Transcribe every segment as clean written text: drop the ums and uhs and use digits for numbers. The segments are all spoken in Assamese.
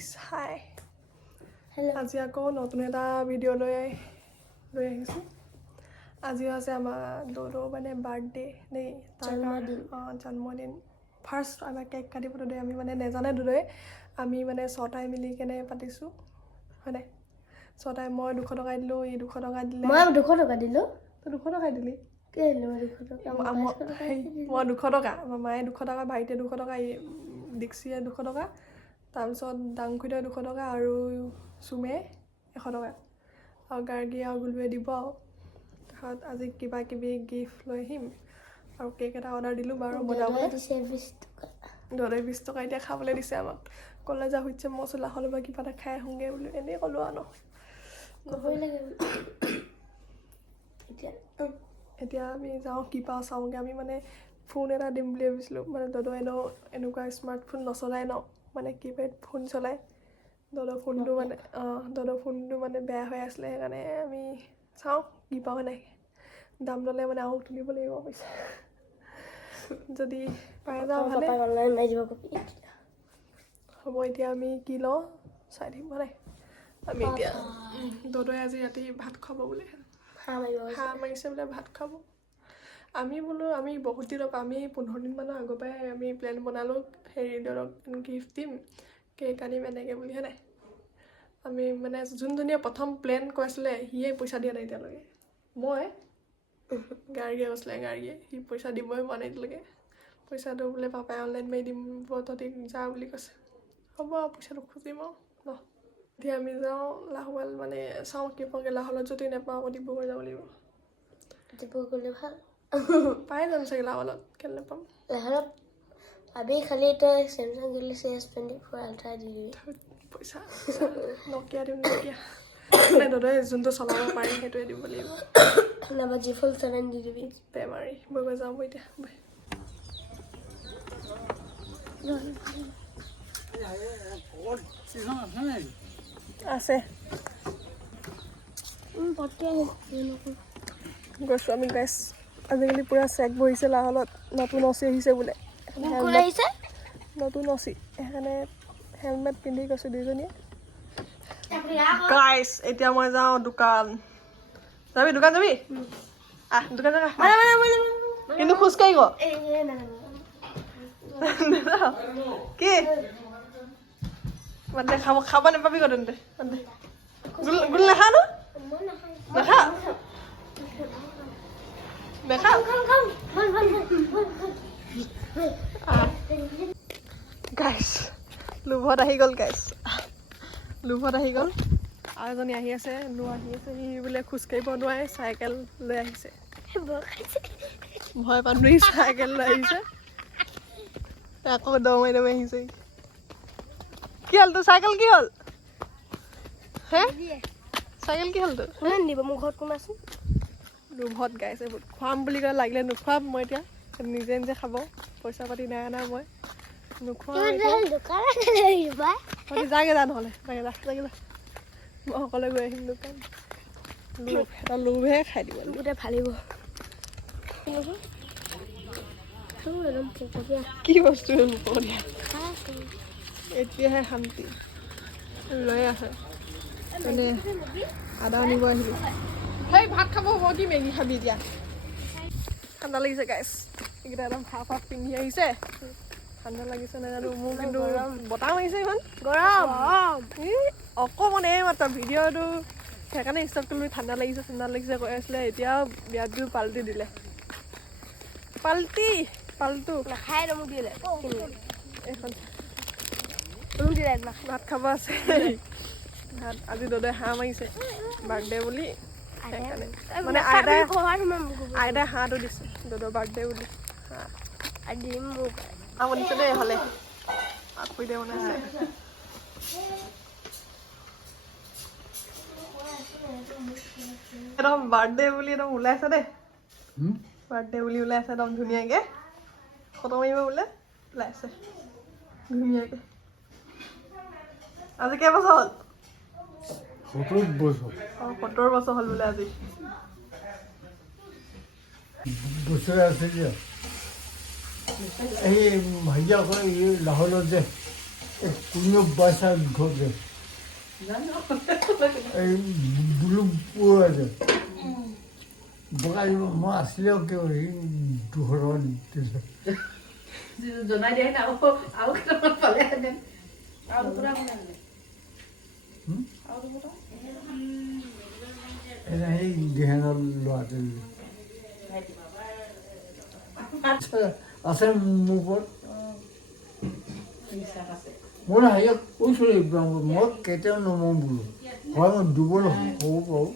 গাইস হাই আজি আকৌ নতুন এটা ভিডিঅ' লৈ আহিছোঁ আজি আছে আমাৰ দৌৰ মানে বাৰ্থডে দেই জন্মদিন ফাৰ্ষ্ট আমাৰ কেক কাটিব দে আমি মানে নেজানে দুদৈ আমি মানে ছটাই মিলি কেনে পাতিছোঁ হয়নে ছটাই মই 200 টকা দিলোঁ ই 200 টকা দিলে মই 200 টকা দিলোঁ তই 200 টকা দিলি কে দিলোঁ 200 টকা মই 200 টকা মায়ে 200 টকা ভাইটিয়ে 200 টকা ডিক্সিয়ে 200 টকা তাৰপিছত ডাংখুইটোৱে 200 টকা আৰু সুমে 100 টকা আৰু গাৰ্গী আৰু গুলুৱে দিব আৰু তাত আজি কিবা কিবি গিফ্ট লৈ আহিম আৰু কেক এটা অৰ্ডাৰ দিলোঁ বাৰু বনাবলৈ দিছে 20 টকা দৰে 20 টকা এতিয়া খাবলৈ দিছে আমাক ক'লে যা হৈছে মছলা হ'লে বা কিবা এটা খাই আহোঁগৈ বুলি এনেই ক'লোঁ আৰু নহ'বই লাগে এতিয়া আমি যাওঁ কি পাওঁ চাওঁগৈ আমি মানে ফোন এটা দিম বুলি ভাবিছিলোঁ মানে দাদা এনেকুৱা স্মাৰ্টফোন নচলাই ন মানে কিপেড ফোন চলাই দাদা ফোনটো মানে বেয়া হৈ আছিলে সেইকাৰণে আমি চাওঁ কি পাওঁ নাই দাম ল'লে মানে আৰু তুলিব লাগিব পইচা যদি পাই যাওঁ ভালে অনলাইন মাৰি দিব হ'ব এতিয়া আমি কি লওঁ চাই থাকিব নাই আমি এতিয়া দাদাই আজি ৰাতি ভাত খুৱাব বোলে হাঁহ মাৰিছে বোলে ভাত খাব আমি বোলো আমি বহুত দিনক আমি 15 দিনমানৰ আগৰ পৰাই আমি প্লেন বনালোঁ হেৰি ধৰক গিফ্ট দিম কেক আনিম এনেকৈ বুলি হয় নাই আমি মানে যোনজনীয়ে প্ৰথম প্লেন কৈছিলে সিয়ে পইচা দিয়া নাই এতিয়ালৈকে মই গাড়ীয়ে কৈছিলে গাড়ীয়ে সি পইচা দিবই পোৱা নাই এতিয়ালৈকে পইচাটো বোলে পাপাই অনলাইন মাৰি দিম তহঁতি যা বুলি কৈছে হ'ব আৰু পইচাটো খুজিম আৰু ন এতিয়া আমি যাওঁ লাহোৱাল মানে চাওঁ কি পাওঁগৈ লাহোৱালত যদি নাপাওঁ আকৌ ডিব্ৰুগড় যাব লাগিব ডিব্ৰুগড় গ'লে ভাল পাই যাম চাগে লাহোৱালত কেলৈ নাপাম লাহোৱালত পাবি খালি তই চেমচাং গেলেক্সি S24 আল্ট্ৰা দি দিবি পইচা নকিয়া দিম নকিয়া মানে দাদাই যোনটো চলাব পাৰি সেইটোৱে দিব লাগিব নাইবা G Fold 7 দি দিবি বেমাৰী বগৈ যাওঁ এতিয়া আছে গৈছোঁ আমি গাইছ আজিকালি পূৰা চেক বহিছে লাহোৱালত নতুন অচি আহিছে বোলে নতুন অচি সেইকাৰণে হেলমেট পিন্ধি গৈছোঁ দুইজনীয়ে গাইছ এতিয়া মই যাওঁ দোকান যাবি দোকান যাবি আহ দোকান যা কিন্তু খোজকাঢ়ি গ কি মানে খাব নাপাবি ক তেন্তে গোল নাখা ন নাখা নাখা গাইছ লোভত আহি গ'ল গাইছ লোভত আহি গ'ল আৰু এজনী আহি আছে সি বোলে খোজকাঢ়িব নোৱাৰে চাইকেল লৈ আহিছে ভয় পালোঁ চাইকেল লৈ আহিছে আকৌ দমাই আহিছে কি হ'ল তোৰ চাইকেল কি হ'ল হে চাইকেল কি হ'ল তোৰ দিব মোৰ ঘৰত কোন আছে লোভত গাইছে খুৱাম বুলি ক'লে লাগিলে নোখোৱাম মই এতিয়া নিজে নিজে খাব পইচা পাতি নাই অনা মই নোখোৱাম যাগে যা নহ'লে যাগে যা মই অকলে গৈ আহিম দোকান এটা লোভহে খাই দিব গোটেই ফালিব কি বস্তু এতিয়াহে শান্তি লৈ আছে মানে আদা নিব আহিলোঁ সেই ভাত খাব হ'ব কি মেগী খাবি এতিয়া ঠাণ্ডা লাগিছে গাইছ এইকেইটা একদম হাফ পিন্ধি আহিছে ঠাণ্ডা লাগিছে নাজানো মোৰ কিন্তু বতাহ মাৰিছে ইমান গৰম অকণমান এই মাত্ৰ ভিডিঅ'টো সেইকাৰণে ষ্টপ কৰিলোঁ ঠাণ্ডা লাগিছে কৈ আছিলে এতিয়াও বিয়াত গৈ পাল্টি দিলে পাল্টু নাখাই মোক দিলে এইখন দিলে ভাত খাব আছে ভাত আজি দাদাই হাঁহ মাৰিছে বাৰ্থডে বুলি সেইকাৰণে মানে আইতাই হাঁহটো দিছে দাদাৰ বাৰ্থডে বুলি দিম মোক আমনিছে দেই হ'লে আকৌ দে বনাইছে একদম বাৰ্থডে বুলি একদম ওলাইছে দেই বাৰ্থডে বুলি ওলাইছে একদম ধুনীয়াকৈ ফটো মাৰিব বোলে ওলাইছে ধুনীয়াকৈ আজি কেইবছৰ হ'ল 70 বছৰ 70 বছৰ হ'ল বোলে আজি বছৰে আছে যে এই ভাইয়া আকৌ এই লাহোৱালত যে কোনো বাসা ঘটে এই দুলু পুরো আছে বগাই মই আসলেও কেউ দুহরণ দিছে জনাই দিয়ে না আৰু কেইটামান পালেহেঁতেন আৰু দুপুৰা বনালে আৰু দুপুৰা সেই দিহানৰ ল'ৰাটো আছে মোৰ ওপৰত বিশ্বাস আছে মই হেৰিয়ক কৈছোঁ মই কেতিয়াও নমওঁ বোলো হয় মই দুবল হ'ব পাৰোঁ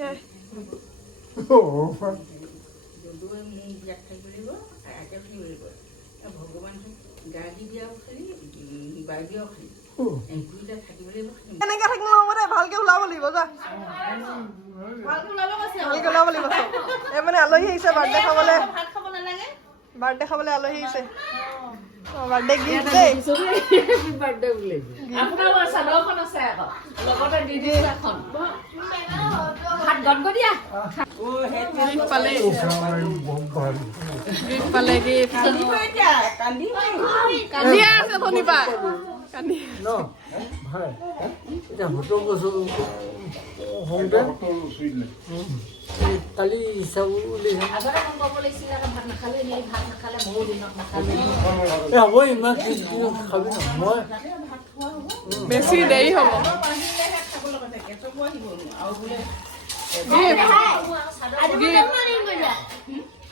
নাই যদুৱে মোক ইয়াত থাকিব লাগিব ইয়াতে থাকিব লাগিব ভগৱান গা দি দিয়াও খালি বাই দিয়াও খালি দুইটা থাকিব লাগিব এনেকে থাকিলে নহ'ব দে ভালকে ওলাব লাগিব যা ভালকে ওলাব লাগিব চব এই মানে আলহী আহিছে বাৰ্থডে খাবলৈ বাৰ্থডে খাবলৈ আলহী আহিছে বাৰ্থডে গিফ্ট দেই বাৰ্থডে বুলি আপোনাৰ চাদৰখন আছে আকৌ লগতে দি দিয়ে এখন হাত গনগনীয়া গিফ্ট পালে বহুত ভাল গিফ্ট পালে গিফ্ট কান্দিয়ে আছে ধনীপা কান্দি ন ভাল এতিয়া হোটেল গৈছোঁ হওঁতে কালি হিচাপ উলিয়াইছে আগতে গম পাব লাগিছিলে ভাত নাখালে নেকি ভাত নাখালে ময়ো দিনত নাখালে হ'ব ইমান খাবি ন মই বেছি দেৰি হ'ব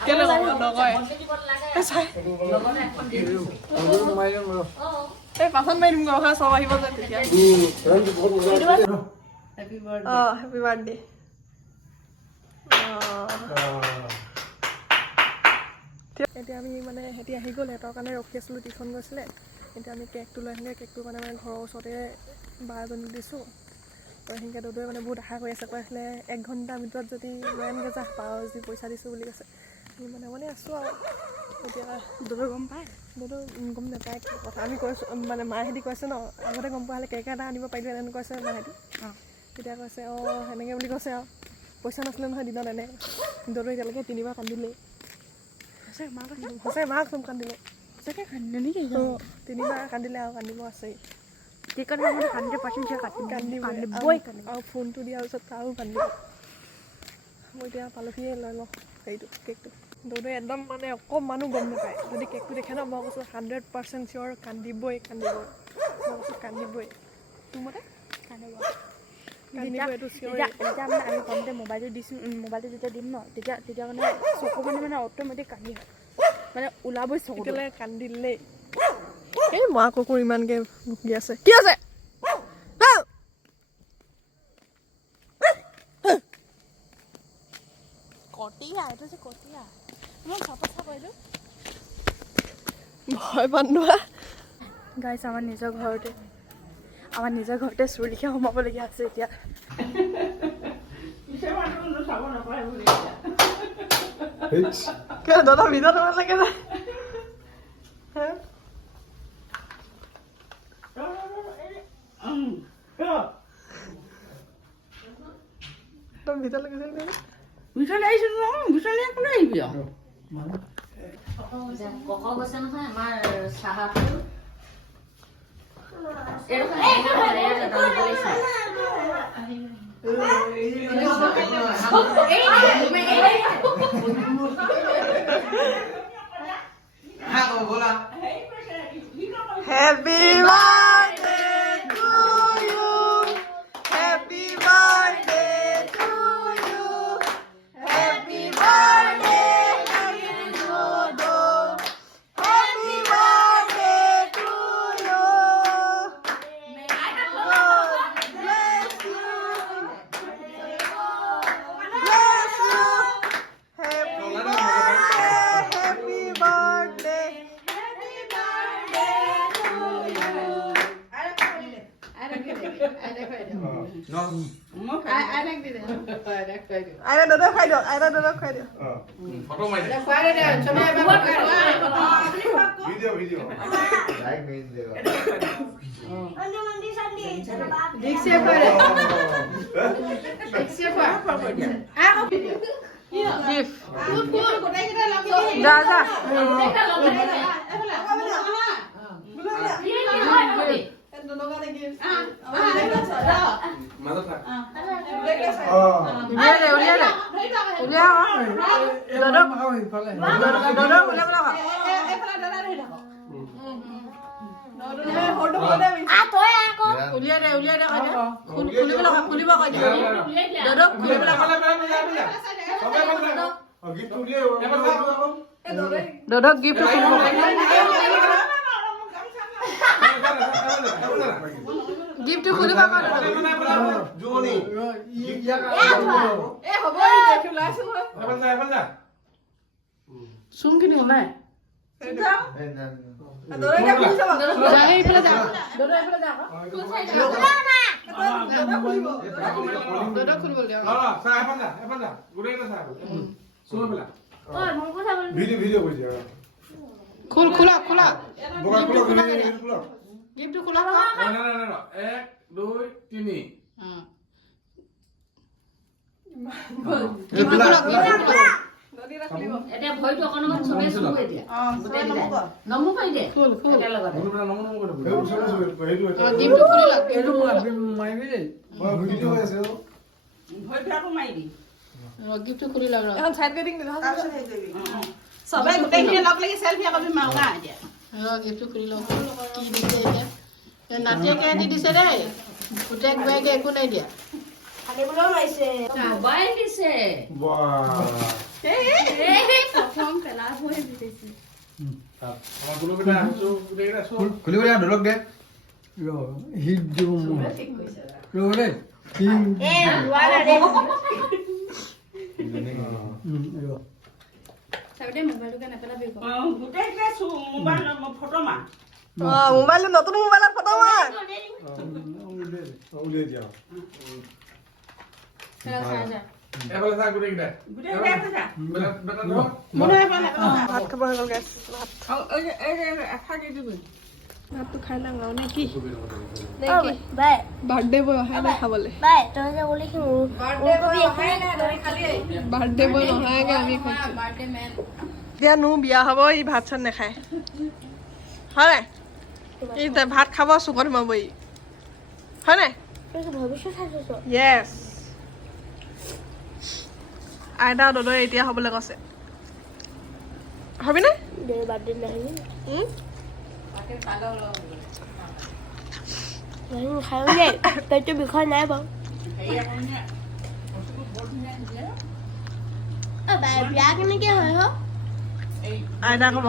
কেলে নকয় মাৰিম এই পাছত মাৰি দিম ঘৰ চব আহিব যে তেতিয়া অঁ হেপী বাৰ্থডে এতিয়া আমি মানে সিহঁতি আহি গ'ল সিহঁতৰ কাৰণে ৰখি আছিলোঁ টিউশ্যন গৈছিলে এতিয়া আমি কেকটো লৈ আহোঁগৈ কেকটো মানে ঘৰৰ ওচৰতে বা এজনীক দিছোঁ তো সেনেকৈ দদুৱে মানে বহুত আশা কৰি আছে কৈ আছিলে 1 ঘণ্টাৰ ভিতৰত যদি লৈ আনগৈ যা পাৰ যদি পইচা দিছোঁ বুলি কৈছে আমি মানে আছোঁ আৰু এতিয়া দদু গম পায় দদু গম নাপায় কথা আমি কৈছোঁ মানে মাহেঁতি কৈছে ন আগতে গম পোৱা হ'লে কেক এটা আনিব পাৰিলোঁ এনেকৈ কৈছে মাহেঁতি তেতিয়া কৈছে অঁ সেনেকৈ বুলি কৈছে আৰু পইচা নাছিলে নহয় দিনত এনেকৈ দদু এতিয়ালৈকে 3বাৰ কান্দিলেই সঁচাই মাক চব কান্দিলে সঁচাকৈ কান্দিলে নেকি 3বাৰ কান্দিলে আৰু কান্দিব আছেই আৰু ফোনটো দিয়াৰ পিছত আৰু কান্দিব মই এতিয়া পালহিয়ে লৈ লওঁ হেৰিটো কেকটো দৌৰে একদম মানে অকণমানো গম নাপায় যদি কেকটো দেখে ন মই কৈছোঁ 100% চিয়'ৰ কান্দিবই মই কৈছোঁ কান্দিবই তোৰ মতে কান্দিব এইটো চিয়'ৰ এতিয়া মানে আমি কমতে মোবাইলটো দিছোঁ মোবাইলটো যেতিয়া দিম ন তেতিয়া মানে চকু মানে অট'মেটিক কান্দি হয় মানে ওলাবই চকু তেতিয়ালৈ কান্দিলেই এই মা কুকুৰ ইমানকৈ ভুকি আছে কি আছে কটীয়া এইটো যে কটীয়া মই চাপচা কৰিলোঁ ভয় বান্ধোৱা গাইছ আমাৰ নিজৰ ঘৰতে চুৰিখা সোমাবলগীয়া আছে এতিয়া কিয় দাদা ভিতৰত সোমাব লাগে নাই ভিতৰলৈ গৈছিল বিচাৰি আহিছোঁ বিচাৰি কোনে আহিবি আৰু ককা গৈছে নহয় আমাৰ চাহাটো Happy birthday to you. Happy birthday to you. Happy birthday, happy Dodo. Happy birthday to you. God bless you. Bless you. Happy birthday. আইনা দাদা খাই দিয়ক ফটো মাৰি দে ভিডিঅ' লাইক মেজ দে যা যা উলিয়াই দে খুলিব লগা খুলিব কৈ দে দদক খুলিব লগা দদক গিফ্ট খুলিব গিফ্ট খুলিব কৈ জুমনি চুমখিনি ওলাই ভিডিও কৰিছে খোলা খোলা খোলা বগা খোলা গিফ্টটো খোলা না 1 2 3 এতিয়া ভয়টো অকণমান চবে চুব এতিয়া নমু পাই দে এটা লগত গিফ্টটো খুলি লওক ভিডিও হৈ আছে ভয়টো আকৌ মাৰি দি গিফ্টটো খুলি লওক এখন সাইড গেটিং দিলা চবে গোটেইখিনি লগ লাগি চেলফি আকৌ মাৰোঁ এতিয়া গিফ্টটো খুলি লওক কি দিছে এতিয়া নাতিয়েকে দি দিছে দেই পুতেক বেগে একো নাই দিয়া মোবাইল দিছে প্ৰথম পেলাব হৈ দিছে আমাৰ কোনো বেটা আছো গোটেইকেইটা আছো খুলিব দে ধৰক দে হিট দিব ৰ'ব দে চাবদে মোবাইলটোকে নেপেলাবি গোটেইকেইটা মোবাইল ফটো মাৰ মোবাইল নতুন মোবাইলত ফটো মাৰ উলিয়াই দিয়া গোটেইকেইটা যা ভাত খাব হৈ গ'ল গেছ ভাতটো খাই লওঁ আৰু নে কি বাই বাৰ্থডে বয় অহাই নাই খাবলৈ বাই তই যে বলি কি বাৰ্থডে বয় নহায়গৈ আমি খাইছোঁ এতিয়া নো বিয়া হ'ব ই ভাত চাত নাখায় হয় নাই ই ভাত খাব চুকত সোমাব ই হয় নাই ভৱিষ্যত চাইছো য়েছ আইতা দদৈ এতিয়া হ'বলৈ কৈছে হবিনে দেৰ বাৰ্থডে নাহিবি খাই দেই পেটটো বিষয় নাই বাৰু বাই বিয়া কেনেকে হয় হ আইতা ক'ব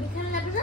বিষয় নালাগে